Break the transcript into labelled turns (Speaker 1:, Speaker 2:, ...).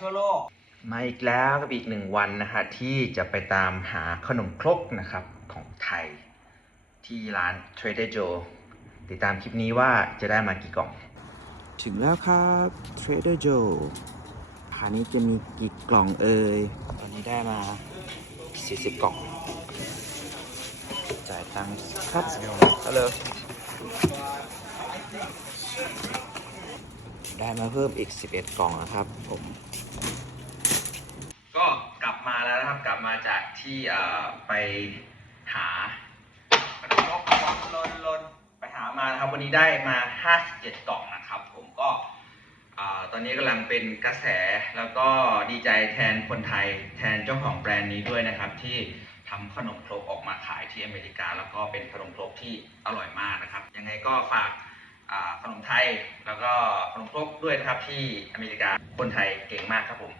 Speaker 1: ทั่วโลก
Speaker 2: มาอีกแล้วกับอีกหนึ่งวันนะฮะที่จะไปตามหาขนมครกนะครับของไทย ที่ร้าน Trader Joe ติดตามคลิปนี้ว่าจะได้มากี่กล่อง
Speaker 3: ถึงแล้วครับ Trader Joe พานี้จะมีกี่กล่องเอ่ยตอนนี้ได้มา 40 กล่อง จ่ายตังค์ครับฮัลโหล ได้มาเพิ่มอีก 11 กล่องนะครับผม
Speaker 2: ก็กลับมาแล้วนะครับ กลับมาจากที่เอ่อไปหาขนมครกกล่องลนลนไปหามานะครับ วันนี้ได้มา 57 กล่องนะครับ ผมก็เอ่อตอนนี้กำลังเป็นกระแสแล้วก็ดีใจแทนคนไทยแทนเจ้าของแบรนด์นี้ด้วยนะครับ ที่ทำขนมครกออกมาขายที่อเมริกา แล้วก็เป็นขนมครกที่อร่อยมากนะครับ ยังไงก็ฝาก ขนมไทยแล้วก็ขนมครกด้วยนะครับที่อเมริกาคนไทยเก่งมากครับผม